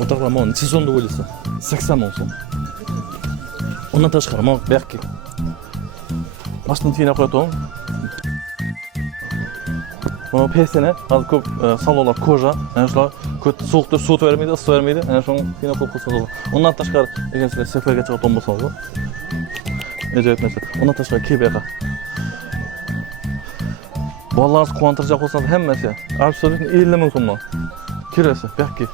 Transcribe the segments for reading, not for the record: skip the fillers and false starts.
O'rtoqlar, mana necha so'm deb o'ylaysiz? 80 ming so'm. Undan tashqari, mana bu yoqqa. Mashina tingab qo'ydim. Mana pesene, hozir ko'p salonlar koja, ana shular ko'p sovuqda suv vermaydi, issiq vermaydi. Ana shuni tingab qo'yib qo'ysangiz. Undan tashqari, agar sizlar safarga chiqadigan bo'lsangiz, ajoyib narsa. Undan tashqari kebaqa. Bolalarni quvontirib qo'ysangiz hammasi, absolut 50 ming so'mdan. Kirasi, bu yoqqa.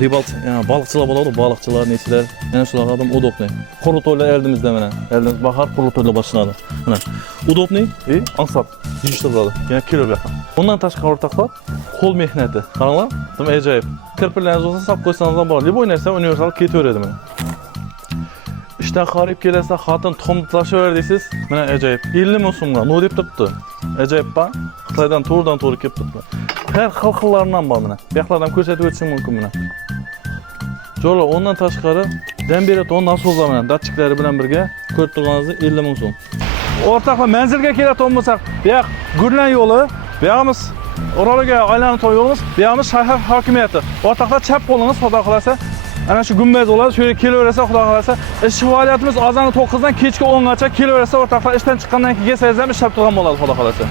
Ribalt, yani balıkçılar bo'ladi, balıkçılar neyseler, yani shular adam udobniy. Qurutoylar eldimizda mana. Eldimiz bahar qurutoylar boshladi. Mana. Udobniy, ansab yig'ishtiradi. Yana kilo bu yoqqa. Bundan tashqari o'rtoqlar, qo'l mehnati. Qaranglar, dim ajoyib. Kirpirlaringiz bo'lsa sap qo'ysangiz ham bo'ladi. Liboy narsa universal ketaveradi mana. İşten qarib kelsa, xotin tuxum tashlaver deysiz. Mana ajoyib. 50 ming so'mga no deb turibdi. Ajoyib ba? Xitoydan to'g'ridan-to'g'ri kelib turibdi. Her xil-xillaridan bor mana. Bu yoqlardan ko'rsatib o'tishim mumkin mana. Jo'lo ondan tashqari Demberet ondan so'zlar bilan datchiklari bilan birga ko'rib turganingizni 50 ming so'm. O'rtoqlar, manzilga keladigan bo'lsak, bu yoq Gurlan yo'li, bu yoqimiz Orolga aylanib turgan yo'limiz, bu yoqimiz shahar hokimiyati. O'rtoqlar, chap qo'lingiz xudo xolasa, ana shu gumbaz bo'ladi, shu yerga kelaversa xudo xolasa, ish faoliyatimiz azoni 9 dan kechki 10 gacha kelaversa o'rtoqlar ishdan chiqqandan keyin kelsangiz ham ishlab turgan bo'ladi xudo xolasa.